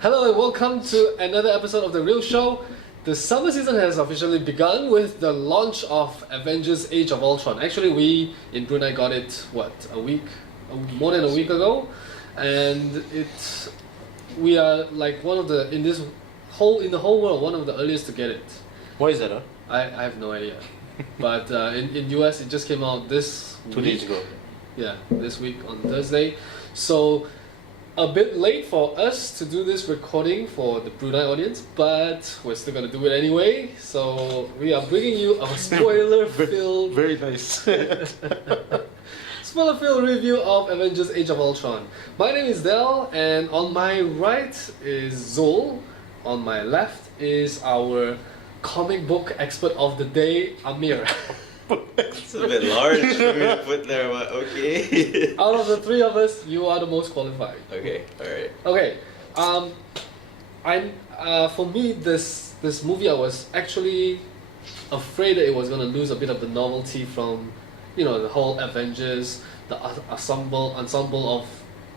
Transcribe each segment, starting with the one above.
Hello and welcome to another episode of The Real Show. The summer season has officially begun with the launch of Avengers Age of Ultron. Actually, we in Brunei got it, more than a week ago. And we are like one of the, in the whole world, one of the earliest to get it. Why is that, huh? I have no idea. But in US, it just came out this 2 days ago. Yeah, this week on Thursday. So a bit late for us to do this recording for the Brunei audience, but we're still gonna do it anyway. So we are bringing you a spoiler-filled, Very nice. spoiler-filled review of Avengers: Age of Ultron. My name is Del, and on my right is Zol. On my left is our comic book expert of the day, Amir. It's a bit large for me to put there, but okay. Out of the three of us, you are the most qualified. Okay, alright. Okay, for me this movie, I was actually afraid that it was gonna lose a bit of the novelty from, the whole Avengers, the ensemble of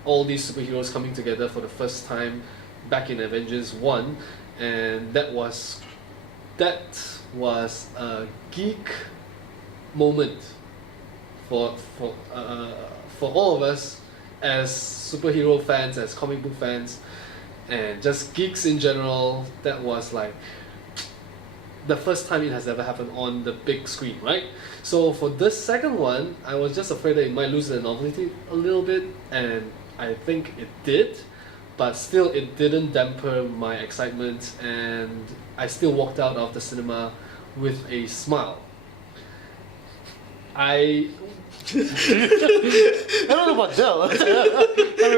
all these superheroes coming together for the first time back in Avengers 1, and that was a geek moment for all of us as superhero fans, as comic book fans, and just geeks in general. That was like the first time it has ever happened on the big screen, right? So for this second one, I was just afraid that it might lose the novelty a little bit, and I think it did, but still it didn't dampen my excitement, and I still walked out of the cinema with a smile. I don't know about Del. I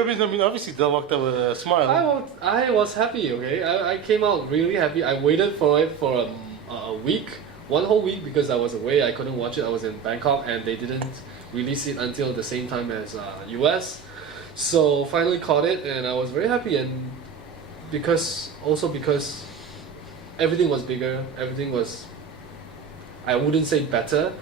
mean, obviously Del walked out with a smile. I was happy, okay? I came out really happy. I waited for it for a week, one whole week, because I was away. I couldn't watch it. I was in Bangkok and they didn't release it until the same time as US. So finally caught it and I was very happy, and because everything was bigger, everything was, I wouldn't say better,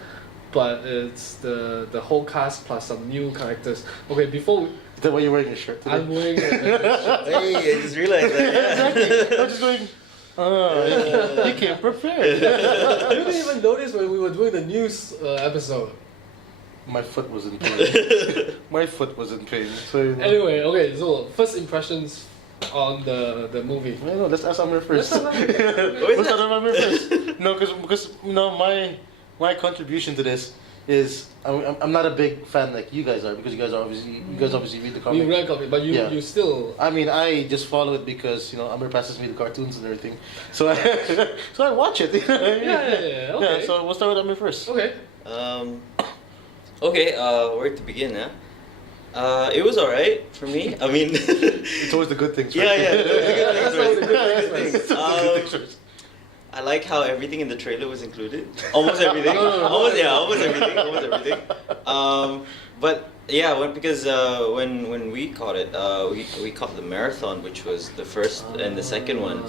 but it's the whole cast plus some new characters. Okay, before... Is that why you're wearing your shirt today? I'm wearing a shirt. Hey, I just realized that. Yeah, exactly. I'm just going, you came prepared. You didn't even notice when we were doing the news episode. My foot was in pain. My foot was in pain. So, Anyway, okay, so first impressions on the movie. No, let's ask Amir first. Let's Let's ask Amir first. No, because my contribution to this is I'm not a big fan like you guys are, because you guys obviously read the comic. We read comic, but you still. I mean, I just follow it because Amir passes me the cartoons and everything, so I watch it. Yeah. Okay. Yeah, so we'll start with Amir first. Okay. Where to begin, huh? It was alright for me. I mean, It's always the good things, right? yeah. That's always the good things. I like how everything in the trailer was included. Almost everything. Almost everything. But yeah, because when we caught it, we caught the marathon, which was the first and the second one.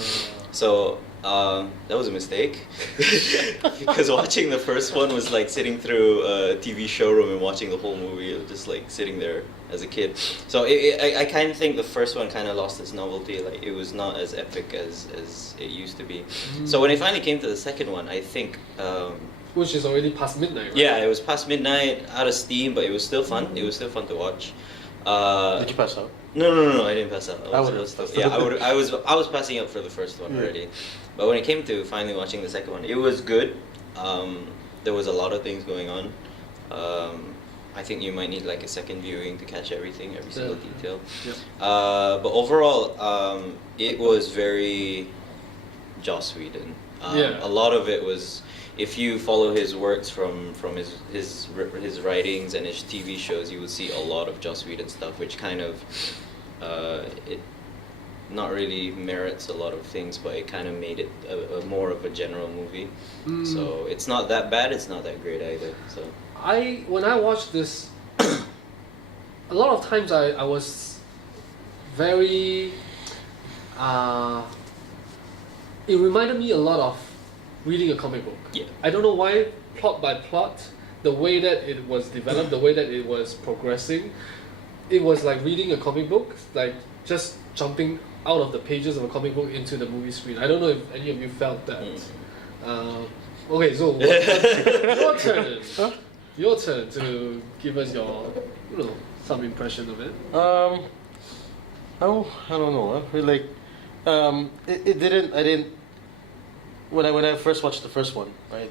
So that was a mistake, because watching the first one was like sitting through a TV showroom and watching the whole movie. It was just like sitting there as a kid. So I kind of think the first one kind of lost its novelty. Like, it was not as epic as it used to be. So when it finally came to the second one, I think. Which is already past midnight, right? Yeah, it was past midnight, out of steam, but it was still fun. It was still fun to watch. Did you pass out? No, I didn't pass out. I was passing out for the first one already. But when it came to finally watching the second one, it was good. There was a lot of things going on. I think you might need like a second viewing to catch every single detail. Yeah. But overall, it was very Joss Whedon. A lot of it was, if you follow his works from his writings and his TV shows, you would see a lot of Joss Whedon stuff, which kind of it not really merits a lot of things, but it kind of made it a more of a general movie. So it's not that bad, it's not that great either. So when I watched this, a lot of times I was very. It reminded me a lot of reading a comic book. Yeah. I don't know why, plot by plot, the way that it was developed, the way that it was progressing, it was like reading a comic book, like just jumping out of the pages of a comic book into the movie screen. I don't know if any of you felt that. Okay, so your turn. Your turn to give us your, some impression of it. I don't know. Like, it didn't. I didn't. When I first watched the first one, right?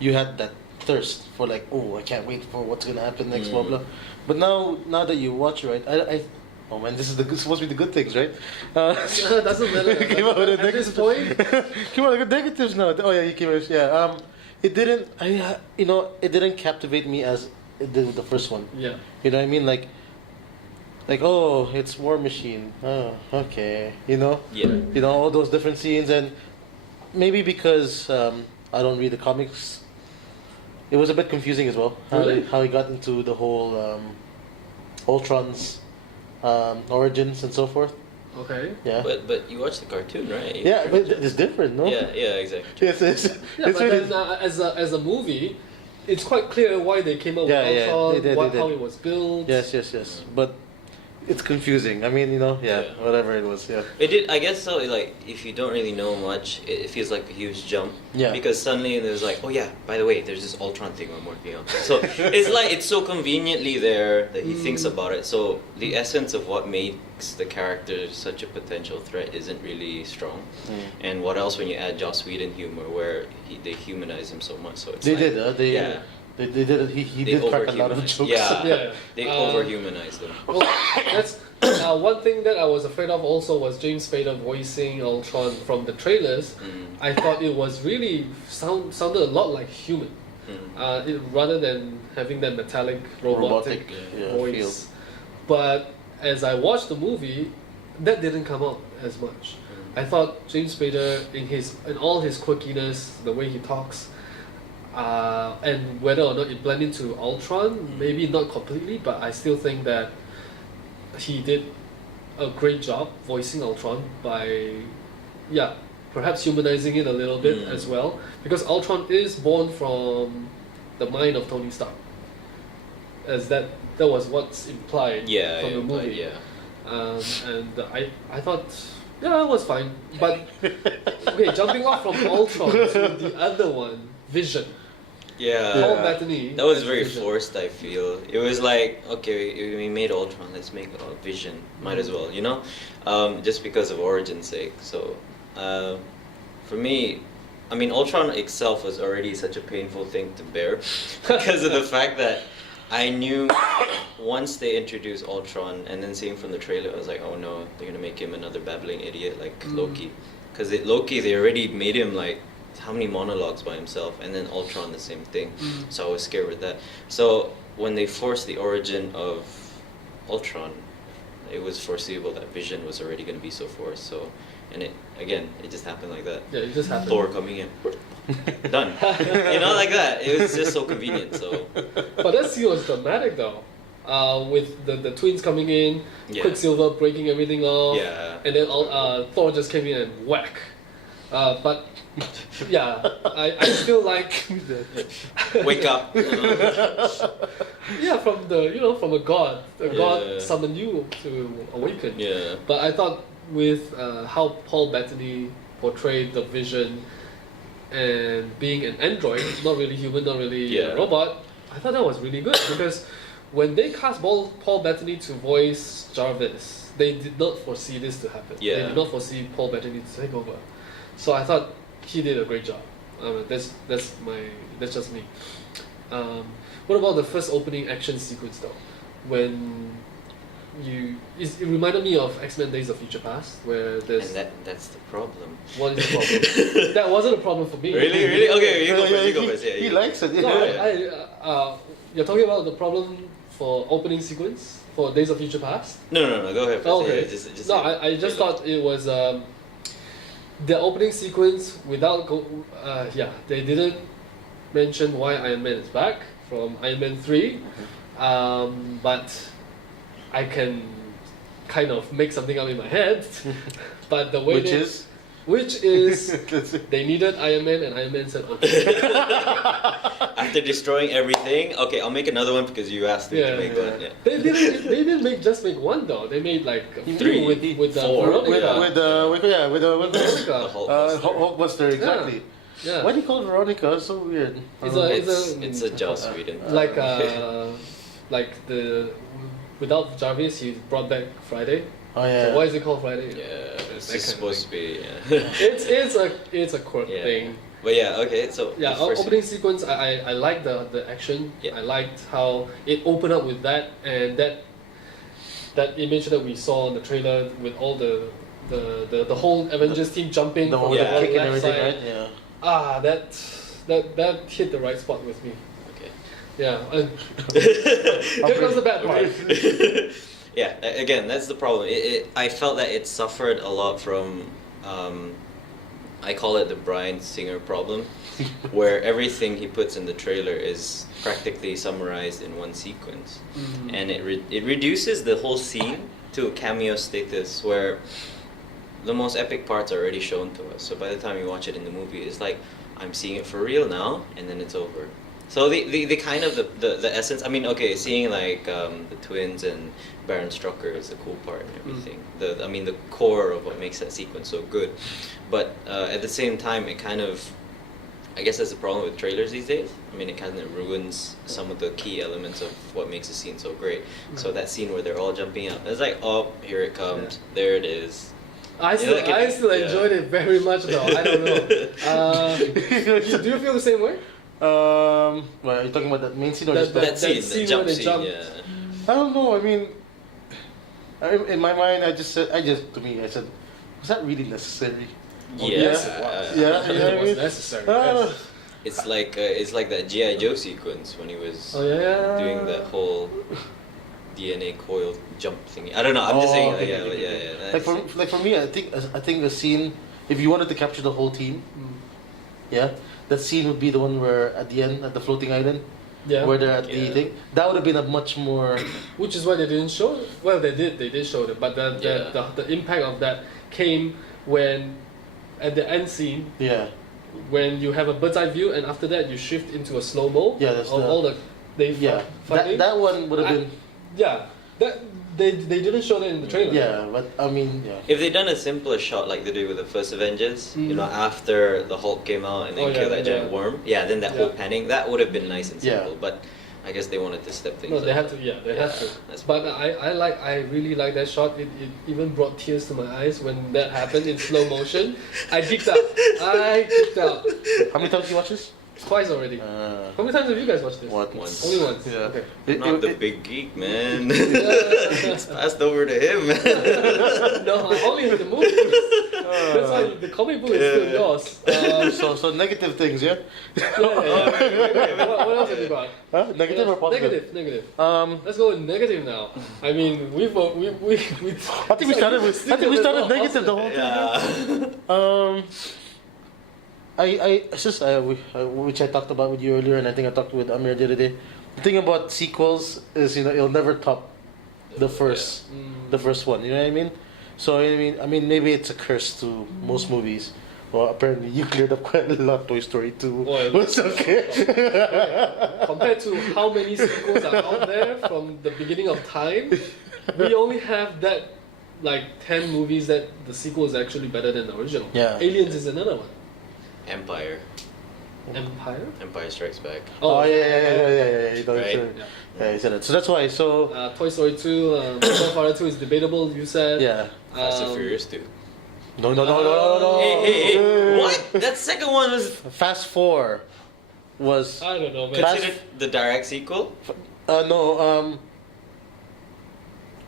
You had that thirst for like, oh, I can't wait for what's gonna happen next, blah blah. But now that you watch it, right? Oh man, this is supposed to be the good things, right? Doesn't matter. Came out with a At this point, came out with negatives now. Oh yeah, you came out. Yeah. It didn't. It didn't captivate me as it did with the first one. yeah. You know what I mean? Like, oh, it's War Machine. Oh, okay. Yeah. All those different scenes, and maybe because I don't read the comics, it was a bit confusing as well. Really? How he got into the whole Ultron's origins and so forth. Okay. Yeah. But you watched the cartoon, right? Yeah, but it's different, no? Yeah, exactly. Yes, Yeah, but then as a movie, it's quite clear why they came up Yeah, with yeah, Ultron, they did. how it was built. Yes. But it's confusing. I mean, Yeah. whatever it was, yeah. It did. I guess so. Like, if you don't really know much, it feels like a huge jump. Yeah. Because suddenly there's like, oh yeah, by the way, there's this Ultron thing I'm working on. So it's so conveniently there that he thinks about it. So the essence of what makes the character such a potential threat isn't really strong. And what else when you add Joss Whedon humor, where they humanize him so much. So it's They like, did. They did it. He they did crack a lot of overhumanize- jokes. Yeah. Yeah. They overhumanized him. Well, that's one thing that I was afraid of also was James Spader voicing Ultron from the trailers. I thought it was really sounded a lot like human, rather than having that metallic robotic voice. But as I watched the movie, that didn't come out as much. I thought James Spader in all his quirkiness, the way he talks, and whether or not it blended into Ultron, maybe not completely, but I still think that he did a great job voicing Ultron by, perhaps humanizing it a little bit as well, because Ultron is born from the mind of Tony Stark, as that was what's implied from the movie. And I thought, it was fine, but okay, jumping off from Ultron to the other one, Vision. Paul Bettany. That was very Vision. forced, I feel. It was like, okay, we made Ultron, let's make a Vision. Might as well, just because of origin's sake. So, for me, I mean, Ultron itself was already such a painful thing to bear because of the fact that I knew once they introduced Ultron and then seeing from the trailer, I was like, oh no, they're gonna make him another babbling idiot like Loki. Because Loki, they already made him like how many monologues by himself, and then Ultron the same thing. So I was scared with that. So when they forced the origin of Ultron, it was foreseeable that Vision was already going to be so forced. So, and it just happened like that. Yeah, it just happened. Thor coming in, done. Like that. It was just so convenient. So. But that scene was dramatic though. With the twins coming in, Quicksilver breaking everything off, and then Thor just came in and whack. But I still like wake up. from from a god. God summoned you to awaken. Yeah. But I thought with how Paul Bettany portrayed the Vision and being an android, not really human, not really a robot, I thought that was really good because when they cast Paul Bettany to voice Jarvis, they did not foresee this to happen. Yeah. They did not foresee Paul Bettany to take over. So I thought he did a great job. That's just me. What about the first opening action sequence though? When it reminded me of X-Men Days of Future Past, where there's. And that's the problem. What is the problem? That wasn't a problem for me. Really? Okay, you go first. He likes it. No, you're talking about the problem for opening sequence for Days of Future Past? No, go ahead first. Okay. Yeah, just I just thought it was the opening sequence without they didn't mention why Iron Man is back from Iron Man 3, but I can kind of make something up in my head. But the way which is they needed Iron Man, and Iron Man said okay. After destroying everything, okay, I'll make another one because you asked me to make one. Yeah. They didn't make one though. They made like three with four. Veronica. with Veronica. Hulkbuster, exactly. Yeah. Why do you call it Veronica? It's so weird. It's a Joss Whedon. Like the without Jarvis, he brought back Friday. Oh yeah. So why is it called Friday? Yeah, it's just supposed to be. It's a quirk thing. But yeah, okay, so yeah, opening sequence. I like the action. Yeah. I liked how it opened up with that, and that image that we saw in the trailer with all the whole Avengers team jumping The from whole the kick and left everything, side. right? Yeah. That hit the right spot with me. Okay. Yeah. And here comes the bad part. Yeah, again, that's the problem. I felt that it suffered a lot from, I call it the Bryan Singer problem, where everything he puts in the trailer is practically summarized in one sequence. Mm. And it reduces the whole scene to a cameo status where the most epic parts are already shown to us. So by the time you watch it in the movie, it's like, I'm seeing it for real now, and then it's over. So the kind of the essence, I mean, okay, seeing like the twins and Baron Strucker is the cool part and everything. The core of what makes that sequence so good. But at the same time, it kind of, I guess that's the problem with trailers these days. I mean, it kind of ruins some of the key elements of what makes a scene so great. So that scene where they're all jumping up, it's like, oh, here it comes, there it is. I still enjoyed it very much though. I don't know. Do you feel the same way? Well, are you talking about that main scene or just that scene, the jump where they scene, jump. yeah. I don't know. I mean, in my mind, I said, was that really necessary? Yes. Yeah. It was necessary. It's like that G.I. Joe sequence when he was doing that whole DNA coil jump thingy. I don't know. I'm just saying. Okay. Like for me, I think the scene, if you wanted to capture the whole team, that scene would be the one where at the end at the floating island, where they're at the thing. That would have been a much more. Which is why they didn't show it. Well, they did show it, but the impact of that came when at the end scene. Yeah. When you have a bird's eye view, and after that you shift into a slow mo. Yeah, that's all the fighting. That one would have been. Yeah, that they didn't show that in the trailer. Yeah, but I mean, yeah. If they'd done a simpler shot like they did with the first Avengers, you know, after the Hulk came out and then killed that giant worm, then that whole panning, that would have been nice and simple. But I guess they wanted to step things up. No, they had to. Yeah, they had to. But I really like that shot. It even brought tears to my eyes when that happened in slow motion. I geeked out. How many times did you watch this? Twice already. How many times have you guys watched this? Once. Only once. Yeah. Okay. Not the big geek, man. It's passed over to him. No, only in the movies. That's why the comic book is still yours. So negative things, yeah. What else have you got? Huh? Negative or positive? Negative. Let's go with negative now. I mean, we. I think we started negative the whole time. Yeah. Which I talked about with you earlier, and I think I talked with Amir the other day. The thing about sequels is, it'll never top the first one. You know what I mean? So I mean, maybe it's a curse to most movies. Well, apparently you cleared up quite a lot. Toy Story 2. It's okay. Compared to how many sequels are out there from the beginning of time, we only have that like 10 movies that the sequel is actually better than the original. Yeah. Aliens is another one. Empire Strikes Back. Oh yeah. You know, Right. Yeah, he said it. So that's why. So Toy Story 2, Godfather 2 is debatable. You said. yeah. Fast and Furious 2. No. Hey, what? That second one was Fast 4 was. I don't know, man. considered the direct sequel. No.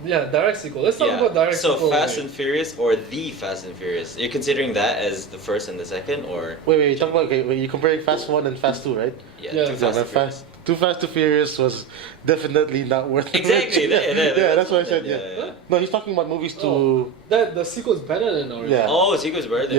Yeah, direct sequel. Let's talk about direct so sequel. So Fast and Furious or the Fast and Furious? You're considering that as the first and the second, or? Wait. You talk about you're comparing Fast 1 and Fast 2, right? Yeah. Too Fast and Furious. Too Fast to Furious was definitely not worth it. Exactly. That's what I said. Yeah. Yeah. No, he's talking about movies to. Oh, that the sequel is better than the original. Yeah. Oh, sequel's better than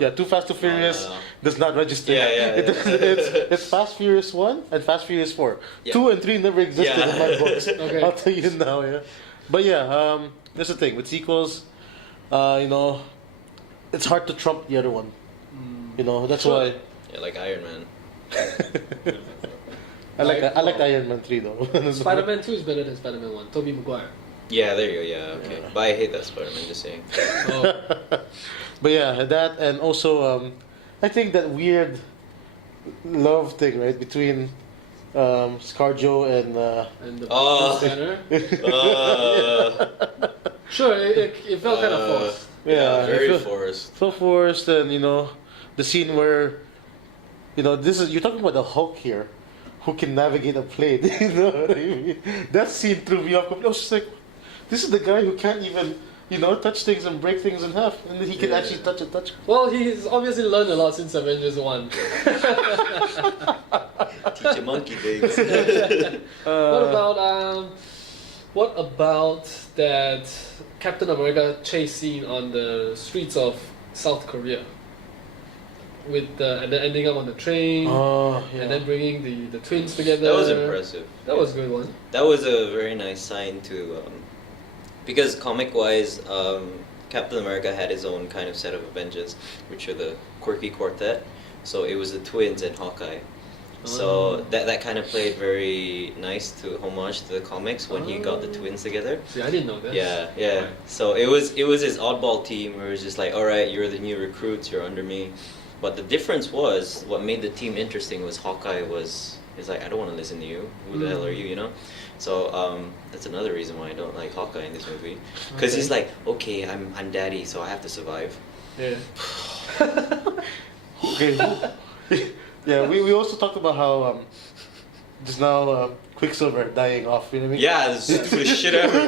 Yeah. Too Fast to Furious does not register. Yeah. It's Fast Furious 1 and Fast Furious 4. Yeah. 2 and 3 never existed in my books. Okay. I'll tell you now. Yeah. But yeah, that's the thing with sequels. it's hard to trump the other one. You know, that's Sure. why Yeah, like Iron Man. I like Iron Man 3 though. Spider-Man 2 is better than Spider-Man 1. Tobey Maguire. Yeah, there you go. Yeah, okay. Yeah. But I hate that Spider-Man. Just saying. Oh, But yeah, that, and also I think that weird love thing, right, between ScarJo and the Oh. Banner. Uh, Sure, it felt kind of forced. Yeah, very I feel- forced. so forced, and you know, the scene where, you know, this is, you're talking about the Hulk here, who can navigate a plane. You know what I mean? That scene threw me off. I was just like, this is the guy who can't even, you know, touch things and break things in half, and then he can Yeah. actually touch it. Well, he's obviously learned a lot since Avengers 1. Teach a monkey things. What about that Captain America chase scene on the streets of South Korea? With and then ending up on the train, Oh yeah. and then bringing the twins together. That was impressive. That was a good one. That was a very nice sign to, because comic-wise, Captain America had his own kind of set of Avengers, which are the quirky quartet. So it was the twins and Hawkeye. So Oh. that kind of played very nice to homage to the comics when he got the twins together. See, I didn't know this. Yeah, yeah. Right. So it was his oddball team where it was just like, all right, you're the new recruits, you're under me. But the difference was what made the team interesting was Hawkeye was like, I don't want to listen to you. Who the hell are you? You know. So that's another reason why I don't like Hawkeye in this movie, because he's like, okay, I'm daddy, so I have to survive. Yeah. Okay. Yeah, we also talked about how just now Quicksilver dying off. You know what I mean? Yeah, the stupidest shit ever.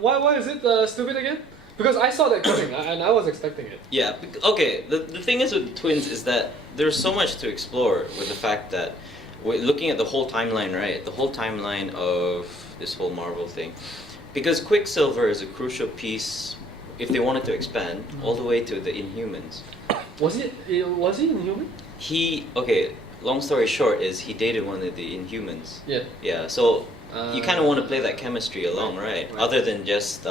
Why is it stupid again? Because I saw that coming and I was expecting it. Yeah. Okay. The thing is with the twins is that there's so much to explore with the fact that we're looking at the whole timeline, right? The whole timeline of this whole Marvel thing, because Quicksilver is a crucial piece if they wanted to expand all the way to the Inhumans. Was he Inhuman? Okay. Long story short is he dated one of the Inhumans. Yeah. Yeah. So you kind of want to play that chemistry along, Right. right? Other than just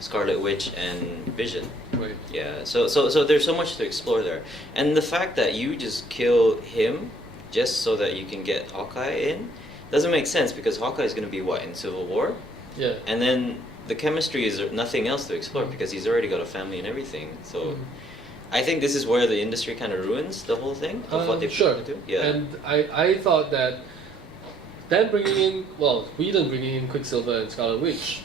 Scarlet Witch and Vision. Right. Yeah, so there's so much to explore there. And the fact that you just kill him just so that you can get Hawkeye in doesn't make sense, because Hawkeye is going to be what, in Civil War? Yeah. And then the chemistry is nothing else to explore because he's already got a family and everything. So I think this is where the industry kind of ruins the whole thing of what they've Sure. tried to do. Yeah. And I thought that them bringing in, well, Whedon bringing in Quicksilver and Scarlet Witch,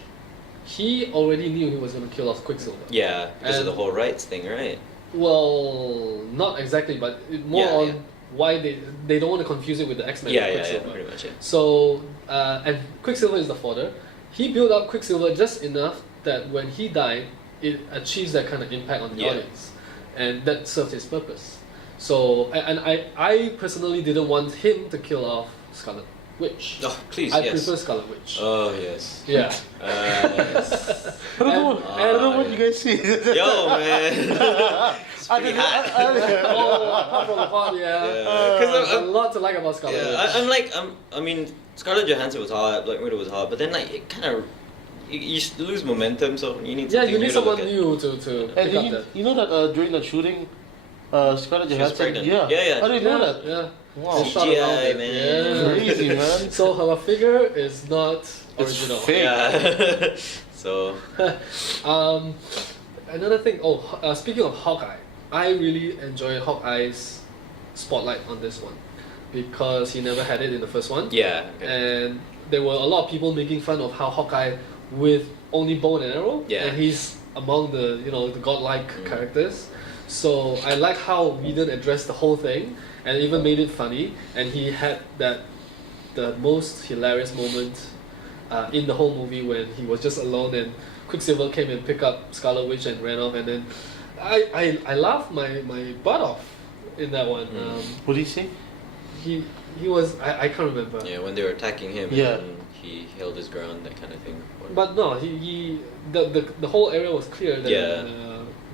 he already knew he was going to kill off Quicksilver. Yeah, because of the And- whole rights thing, right? Well, not exactly, but more Yeah, on yeah. why they don't want to confuse it with the X-Men Yeah, Quicksilver. pretty much, yeah. So, and Quicksilver is the fodder. He built up Quicksilver just enough that when he died, it achieves that kind of impact on the Yeah. audience. And that served his purpose. So, and I personally didn't want him to kill off Scarlet Witch. Oh, please, I yes. prefer Scarlet Witch. Oh, yes. Yeah. Yes. I don't know. And- I don't know what you guys see. Yo, man. It's I pretty didn't- hot. Oh, apart from the hot, yeah. Yeah. There's a lot to like about Scarlet Yeah, Witch. I'm like, I mean, Scarlett Johansson was hot, Black Widow was hot, but then like it kind of you lose momentum, so you need Yeah, something you need new someone to look at. new to And pick up you, that. you know that during the shooting, Scarlett She was Johansson. pregnant. Yeah. Yeah. I didn't know that. Yeah. Wow. They shot around CGI, it, man. yeah. Crazy, man. So her figure is not original. fake. Yeah. So Another thing. Oh, speaking of Hawkeye, I really enjoy Hawkeye's spotlight on this one because he never had it in the first one. yeah. Okay. And there were a lot of people making fun of how Hawkeye with only bow and arrow, Yeah. and he's among the the godlike characters. So I like how Whedon addressed the whole thing and even made it funny. And he had the most hilarious moment in the whole movie when he was just alone and Quicksilver came and picked up Scarlet Witch and ran off. And then I laughed my butt off in that one. What did he say? He was I can't remember. Yeah, when they were attacking him, Yeah. and he held his ground, that kind of thing. But no, the whole area was clear that Yeah.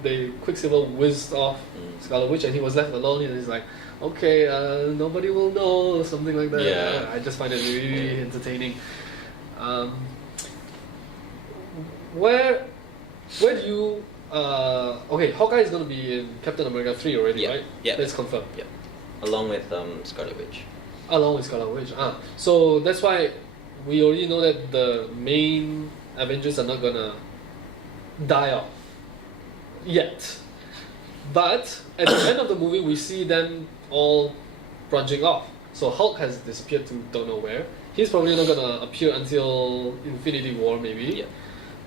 the Quicksilver whizzed off Scarlet Witch and he was left alone and he's like, okay, nobody will know, or something like that. Yeah. I just find it really entertaining. Where where do you okay, Hawkeye is gonna be in Captain America 3 already, Yeah. right? Yeah. That's confirmed. Yeah. Along with Scarlet Witch. Along with Scarlet Witch. So that's why we already know that the main Avengers are not gonna die off yet. But at the end of the movie, we see them all branching off. So Hulk has disappeared to don't know where. He's probably not gonna appear until Infinity War, maybe. Yeah.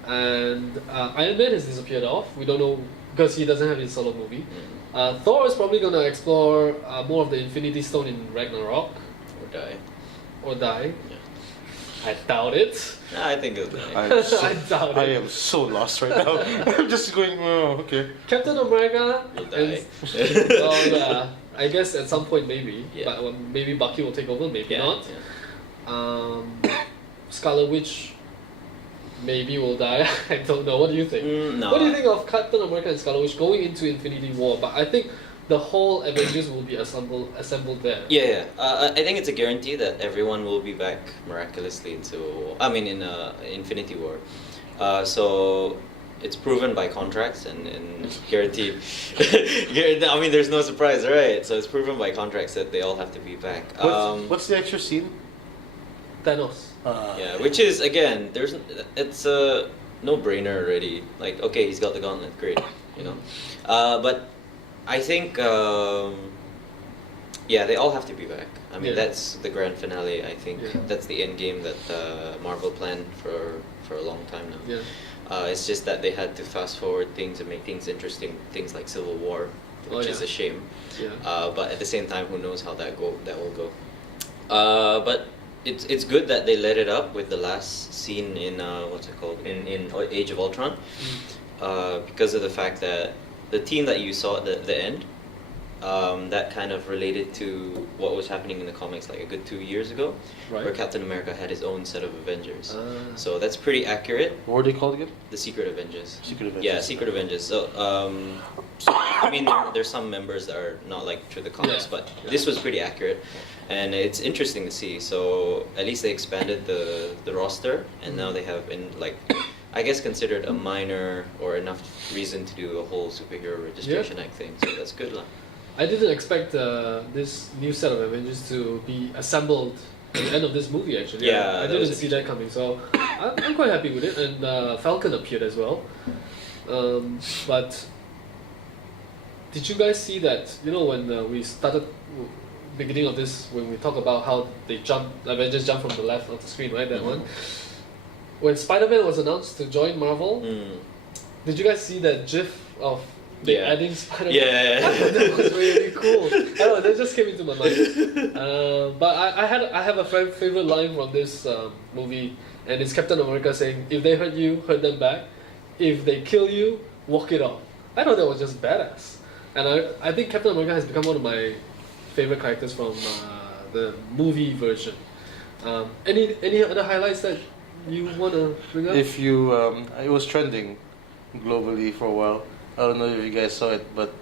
And Iron Man has disappeared off. We don't know because he doesn't have his solo movie. Thor is probably gonna explore more of the Infinity Stone in Ragnarok Or die. or die. Yeah. I doubt it. Nah, I think it'll die. I'm so, I doubt I it. am so lost right now. I'm just going, oh, okay. Captain America Will and die. well, yeah, I guess at some point maybe, Yeah. but maybe Bucky will take over, maybe Yeah, not. yeah. Scarlet Witch maybe will die. I don't know. What do you think? No. What do you think of Captain America and Scarlet Witch going into Infinity War? But I think the whole Avengers will be assembled there. Yeah. I think it's a guarantee that everyone will be back miraculously in Infinity War. So it's proven by contracts and guaranteed. I mean, there's no surprise, right? So it's proven by contracts that they all have to be back. What's the extra scene? Thanos. Yeah, which is again, it's a no-brainer already. Like, okay, he's got the gauntlet, great, you know. But I think, yeah, they all have to be back. I mean, Yeah. that's the grand finale. I think Yeah. that's the end game that Marvel planned for a long time now. Yeah. It's just that they had to fast forward things and make things interesting. Things like Civil War, which is yeah. a shame. Yeah. But at the same time, who knows how that will go. But it's good that they let it up with the last scene in what's it called in Age of Ultron, because of the fact that the team that you saw at the end, that kind of related to what was happening in the comics like a good 2 years ago, Right. where Captain America had his own set of Avengers. Ah. So that's pretty accurate. What are they called again? The Secret Avengers. Secret Avengers. Yeah, Secret Avengers. So, I mean, there's some members that are not like through the comics, Yeah. but Yeah. this was pretty accurate, and it's interesting to see. So at least they expanded the roster, and now they have I guess considered a minor or enough reason to do a whole superhero registration act thing. So that's good, lah. I didn't expect this new set of Avengers to be assembled at the end of this movie. Actually, Yeah, I that was didn't see that coming. So I'm quite happy with it. And Falcon appeared as well. But did you guys see that? You know, when we started beginning of this, when we talk about how the Avengers jump from the left of the screen, right? That one. When Spider-Man was announced to join Marvel, did you guys see that GIF of they Yeah. adding Spider-Man? Yeah. I thought that was really cool. I don't know, that just came into my mind. But I have a favorite line from this movie, and it's Captain America saying, "If they hurt you, hurt them back. If they kill you, walk it off." I thought that was just badass, and I think Captain America has become one of my favorite characters from the movie version. Any other highlights that you wanna bring up? If you, it was trending globally for a while. I don't know if you guys saw it, but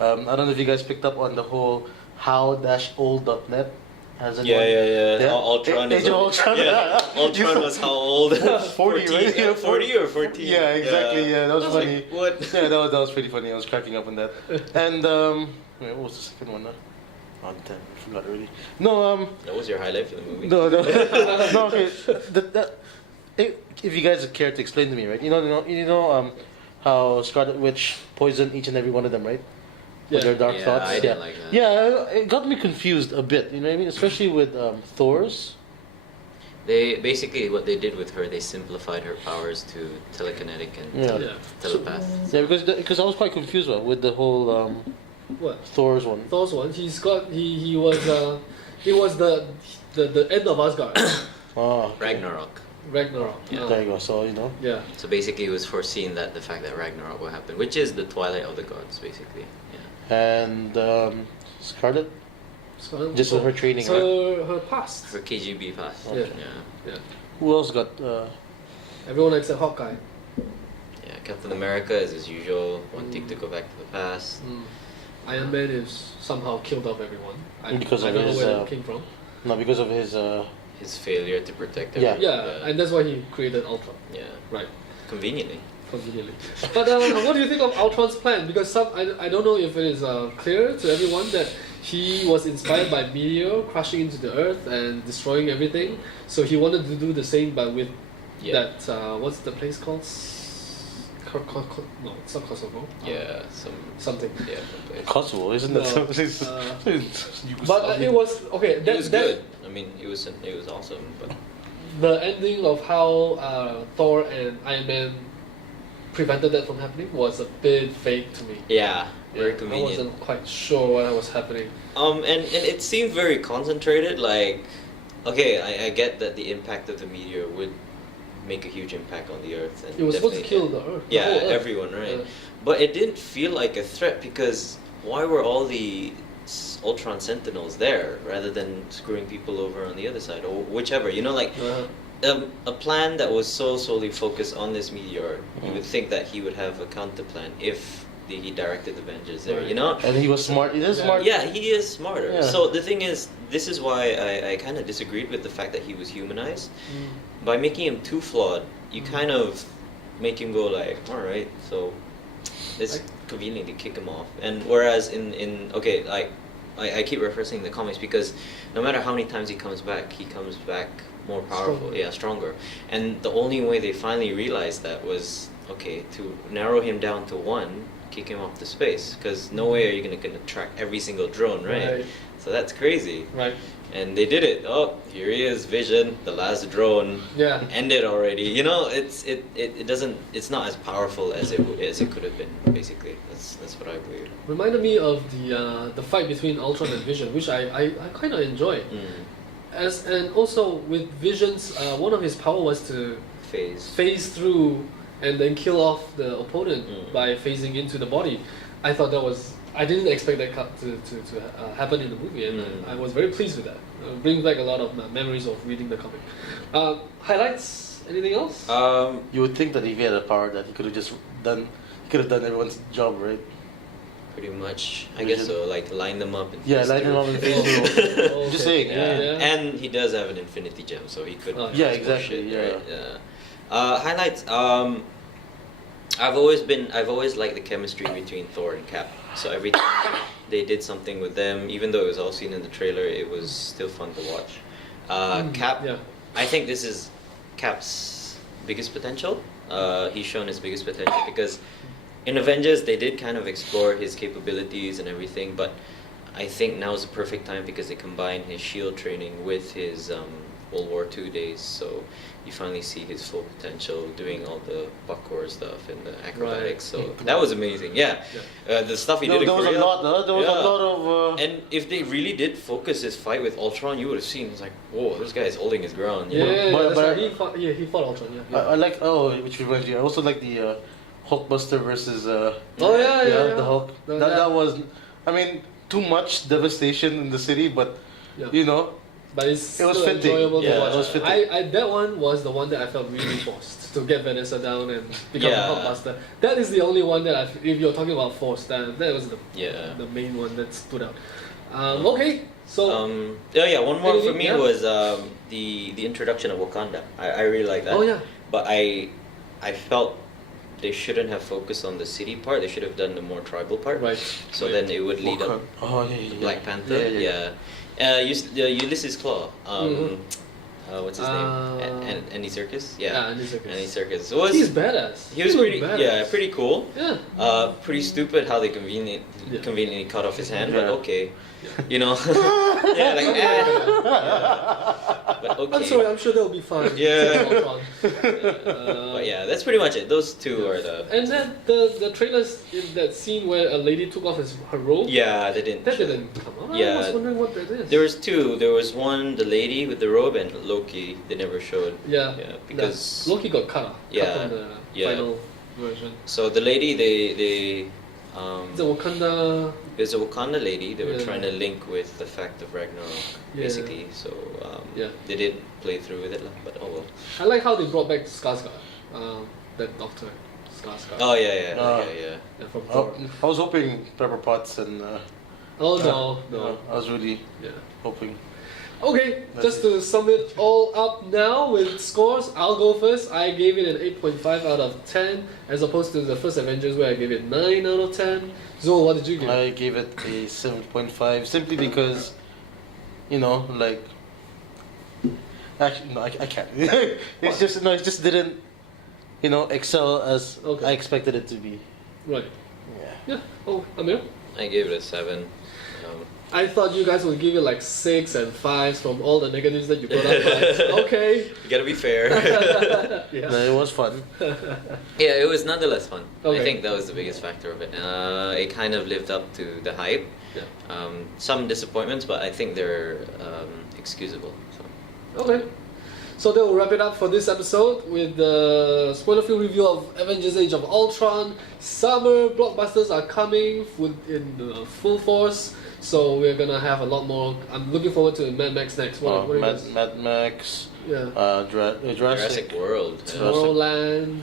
I don't know if you guys picked up on the whole how-old.net. Has anyone? Yeah. Ultron Age is of Ultron. Yeah, Ultron was how old? 40, right? Yeah, 40 or 14. Yeah, exactly. Yeah, that was I was funny. like, what? Yeah, that was pretty funny. I was cracking up on that. And wait, what was the second one? Oh damn, I forgot already. No, That was your highlight for the movie? no. No. Okay, if you guys care to explain to me, right? You know, how Scarlet Witch poisoned each and every one of them, right? With their dark Yeah, thoughts. I didn't like that. Yeah, it got me confused a bit. You know what I mean? Especially with Thor's. They basically what they did with her, they simplified her powers to telekinetic and Yeah. telepath. Yeah, because I was quite confused with the whole What? Thor's one. Thor's one. He was the end of Asgard. Oh, okay. Ragnarok. Ragnarok. Yeah. There you go. So you know. Yeah. So basically, it was foreseen that the fact that Ragnarok will happen, which is the twilight of the gods, basically. Yeah. And Scarlet, So, just her training, right? so her past. Her KGB pass. Yeah. Yeah. Who else got? Everyone except Hawkeye. Yeah. Captain America is as usual, wanting to go back to the past. Iron Man is somehow killed off everyone. Because I of don't know his, where it came from. No, because of his. His failure to protect Yeah. everyone. Yeah, and that's why he created Ultron. Yeah. Right. Conveniently. conveniently. But what do you think of Ultron's plan? Because I don't know if it is clear to everyone that he was inspired by meteor crashing into the earth and destroying everything. So he wanted to do the same, but with that what's the place called? No, it's not Kosovo. Yeah, Something. Yeah, some place. Kosovo, isn't that No, something? But it was okay. It was good. I mean, it was awesome, but the ending of how Thor and Iron Man prevented that from happening was a bit fake to me. yeah, very I convenient. wasn't quite sure what was happening. And it seemed very concentrated. Like, okay, I get that the impact of the meteor would make a huge impact on the Earth. And It was supposed to definitely- kill the Earth. Yeah, the whole Earth. everyone, right? Yeah. But it didn't feel like a threat because why were all the Ultron Sentinels there rather than screwing people over on the other side or whichever? You know, like a plan that was so solely focused on this meteor. You would think that he would have a counter plan if he directed the Avengers there. Right. You know. And he was smart. He is smart. Yeah, he is smarter. Yeah. So the thing is, this is why I kind of disagreed with the fact that he was humanized. By making him too flawed, you kind of make him go like, all right, so it's convenient to kick him off. And whereas okay, like I keep referencing the comics because no matter how many times he comes back more powerful, Stronger. stronger. And the only way they finally realized that was okay to narrow him down to one, kick him off to space, because no way are you gonna track every single drone, right? So that's crazy. Right. And they did it. Oh, here he is, Vision, the last drone. Yeah. Ended already. You know, it doesn't. It's not as powerful as it could have been. Basically, that's what I believe. Reminded me of the fight between Ultron and Vision, which I kind of enjoyed. And also with Vision's one of his power was to phase through and then kill off the opponent by phasing into the body. I thought that was. I didn't expect that to happen in the movie, and I was very pleased with that. It brings back a lot of memories of reading the comic. Highlights? Anything else? You would think that if he had a power that he could have done everyone's job, right? Pretty much, I guess so. Like line them up. And Yeah, line them up and phase through. Okay. Just saying. Yeah. And he does have an Infinity Gem, so he could. Yeah, exactly, yeah. Right? Yeah. Highlights. I've always liked the chemistry between Thor and Cap. So every time they did something with them, even though it was all seen in the trailer, it was still fun to watch. Cap, Yeah. I think this is Cap's biggest potential. He's shown his biggest potential because in Avengers they did kind of explore his capabilities and everything, but I think now is the perfect time because they combine his shield training with his World War II days, so you finally see his full potential doing all the parkour stuff and the acrobatics. Right. So that was amazing. Yeah, the stuff he did in There was Korea. a lot. There was a lot of. And if they really did focus his fight with Ultron, you would have seen it's like, whoa, this guy is holding his ground. You know? Yeah, But- that's right. He fought Ultron. Yeah. I like which reminds me. I also like the Hulkbuster versus. Oh yeah. The Hulk. That was. I mean, too much devastation in the city, but you know. But it's It was still fitting. enjoyable to Yeah, watch. it was fitting. I that one was the one that I felt really forced to get Vanessa down and become Yeah. a Hulkbuster. That is the only one that if you're talking about force, that was the main one that stood out. Okay, so one more for anything? me Yeah. was the introduction of Wakanda. I really like that. oh yeah, But I felt they shouldn't have focused on the city part. They should have done the more tribal part. right. So then it would lead up Oh yeah. Black Panther. Yeah. Ulysses Claw. What's his name? Andy Serkis. Yeah. Andy Serkis. Andy Serkis. So He's badass. he was looked pretty. badass. Yeah, pretty cool. Yeah. Pretty stupid how they conveniently cut off his hand, but Yeah. okay. You know. Yeah, like but okay. I'm sorry. I'm sure that'll be fun. Yeah. Ultron. But yeah, that's pretty much it. Those two are the. And then the trailers in that scene where a lady took off her robe. Yeah, they didn't. That didn't come up. Yeah. I was wondering what that is. There was two. There was one, the lady with the robe, and Loki. They never showed. Yeah. Because Loki got cut off. Yeah, Cut from the final version. so the lady they It's a Wakanda. there's a Wakanda lady. They were Yeah. trying to link with the fact of Ragnarok, Yeah. basically. So they did play through with it, lah, but oh well. I like how they brought back Skarsgård. That doctor, Skarsgård. Oh yeah. Yeah, from Oh, Thor. I was hoping Pepper Potts and. Oh no. I was really Yeah. hoping. Okay, just to sum it all up now with scores, I'll go first. I gave it an 8.5 out of 10, as opposed to the first Avengers where I gave it 9 out of 10. Zoe, what did you give? I gave it a 7.5 simply because, you know, like. Actually, no, I can't. It's just no, it just didn't, you know, excel as Okay. I expected it to be. Right. Yeah. Yeah. Oh, Amir? I gave it a 7. I thought you guys would give it like 6 and 5s from all the negatives that you brought up. But okay. You gotta be fair. Yeah. No, it was fun. Yeah, it was nonetheless fun. Okay. I think that was the biggest factor of it. It kind of lived up to the hype. Yeah. Some disappointments, but I think they're excusable. So. Okay. So that will wrap it up for this episode with the spoiler-free review of Avengers Age of Ultron. Summer blockbusters are coming in full force, so we're gonna have a lot more. I'm looking forward to Mad Max next. What are you guys? Mad Max. Yeah. Jurassic World. Yeah. Tomorrowland.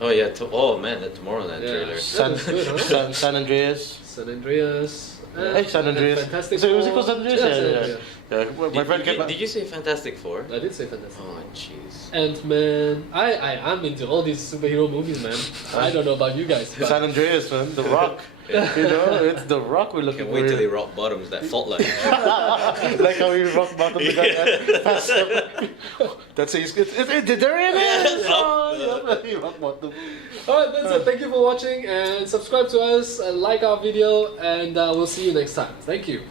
Oh yeah. Oh man, the Tomorrowland Yeah. trailer. That was good, huh? San Andreas. San Andreas. Hey, San and Andreas. Fantastic So, was it Four. called San Andreas? Yeah, Yeah, San yeah, Andreas. Yeah, well, my friend came back. Did you say Fantastic Four? I did say Fantastic. Oh jeez. Ant-Man. I'm into all these superhero movies, man. I don't know about you guys. But San Andreas, man. The Rock. You know, it's The Rock we're looking Can't for. wait till they rock bottoms that fault line. Like how he rock bottom the guy. Fast Seven. That's it. There it is. Oh, yeah, he rock bottom. Alright, that's it. Thank you for watching and subscribe to us, like our video, and we'll see you next time. Thank you.